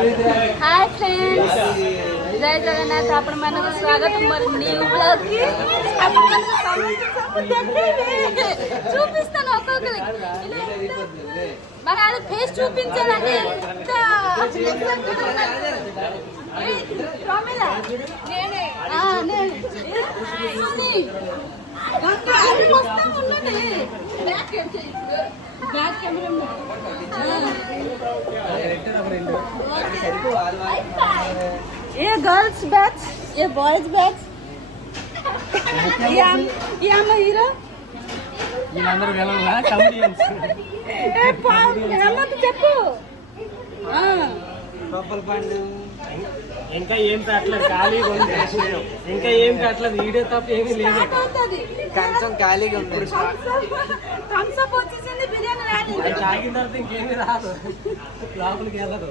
Hi friends, जय जगन्नाथ। आपण మనకు స్వాగతం మరి న్యూ బ్లాగ్ కి आपण మనకు చూపిస్తాను ఒక్కొక్కరికి మన అది ఫేస్ చూపించాలంటే ఎంత ప్రమిళ నేనే సుని గంగా అది మొత్తం ఉన్నది బ్యాక్ కెమెరా ये गर्ल्स बैच, ये बॉयज बैच, ये हम हीरो, ये अंदर వెళ్ళాలా కమెడియన్స్ ఏ అమ్మకి చెప్పు పప్పల్ పండు ఇంకా ఏం పెట్టలేదు ఖాళీగా ఉంది ఇంకా ఏం పెట్టలేదు వీడియో తప్ప ఏమీ లేదు కొంచెం ఖాళీగా ఉంది థమ్స్ అప్ వచ్చేసింది బిర్యానీ రాదు తాగిన తర్వాత ఇంకేమీ రాదు లోపలికి వెళ్ళదు